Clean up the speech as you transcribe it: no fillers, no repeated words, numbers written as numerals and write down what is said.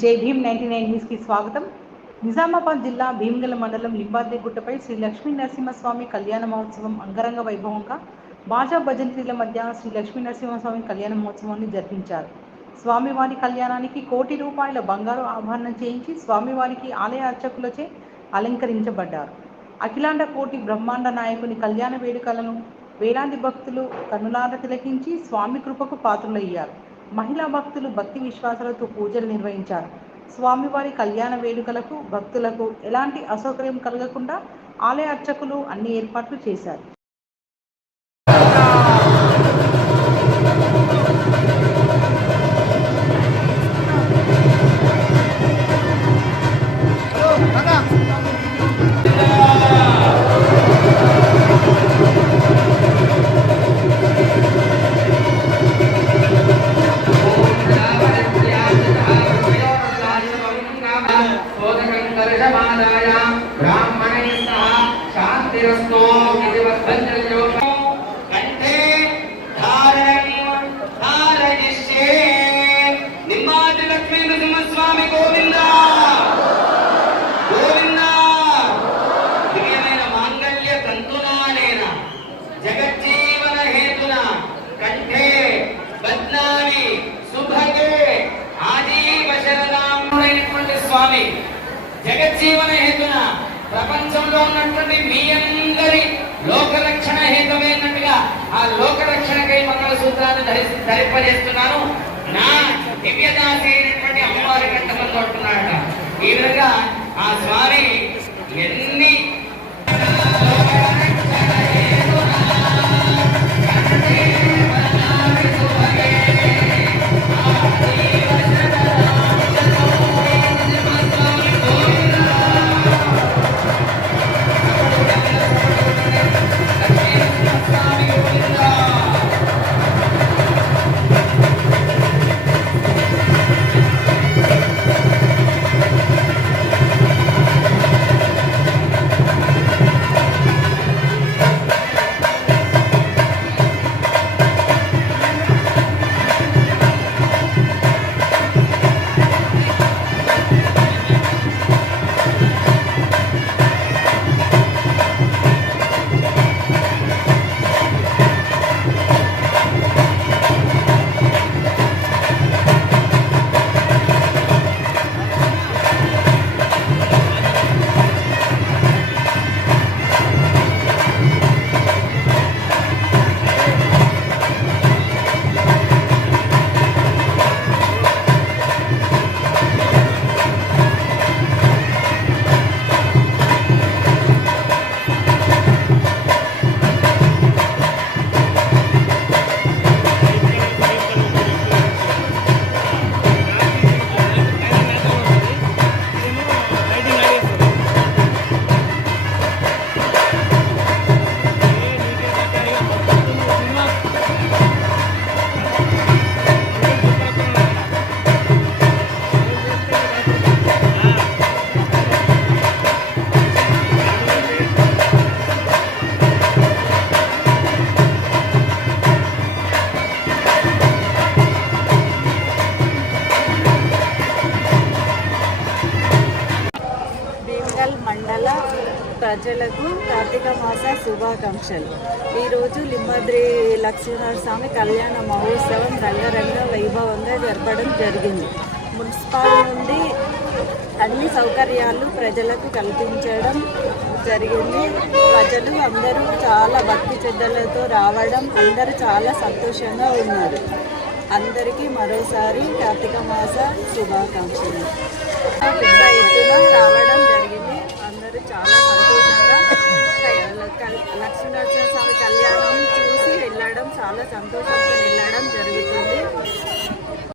జై భీమ్ 99 న్యూస్కి స్వాగతం. నిజామాబాద్ జిల్లా భీమ్గల్ మండలం లింబాద్రిగుట్టపై శ్రీ లక్ష్మీ నరసింహస్వామి కళ్యాణ మహోత్సవం అంగరంగ వైభవంగా బాజా భజంత్రీల మధ్య శ్రీ లక్ష్మీ నరసింహస్వామి కళ్యాణ మహోత్సవాన్ని జరిపించారు. స్వామివారి కళ్యాణానికి ₹1,00,00,000 బంగారు ఆభరణం చేయించి స్వామివారికి ఆలయ అర్చకులచే అలంకరించబడ్డారు. అఖిలాండ కోటి బ్రహ్మాండ నాయకుని కళ్యాణ వేడుకలను వేలాది భక్తులు కన్నులార తిలకించి స్వామి కృపకు పాత్రులయ్యారు. మహిళా భక్తులు భక్తి విశ్వాసాలతో పూజలు నిర్వహించారు. స్వామివారి కళ్యాణ వేడుకలకు భక్తులకు ఎలాంటి అసౌకర్యం కలగకుండా ఆలయ అర్చకులు అన్ని ఏర్పాట్లు చేశారు. జగజ్జీవన హేతున కంఠే బద్నామి శుభగే ఆజీవ శరణాముడైనటువంటి స్వామి జగజ్జీవన హేతున ప్రపంచంలో ఉన్నటువంటి మీ అందరి లోకరక్షణ హేతువైనట్టుగా ఆ లోకరక్షణకై మంగళ సూత్రాన్ని ధరింపజేస్తున్నాను. నా దివ్యదాసి అయినటువంటి అమ్మవారి కంఠమంతో అంటున్నాడట. ఈ విధంగా ఆ స్వామి ఎన్ని మండల ప్రజలకు కార్తీక మాస శుభాకాంక్షలు. ఈరోజు లింబాద్రి లక్ష్మీనరస్వామి కళ్యాణ మహోత్సవం రంగరంగ వైభవంగా జరపడం జరిగింది. మున్సిపల్ నుండి అన్ని సౌకర్యాలు ప్రజలకు కల్పించడం జరిగింది. ప్రజలు అందరూ చాలా భక్తి శ్రద్ధలతో రావడం, అందరూ చాలా సంతోషంగా ఉన్నారు. అందరికీ మరోసారి కార్తీక మాస శుభాకాంక్షలు. పెద్ద ఎత్తున రావడం జరిగింది. అందరూ చాలా సంతోషంగా లక్ష్మీనరసింహస్వామి కళ్యాణం చూసి వెళ్ళడం చాలా సంతోషంగా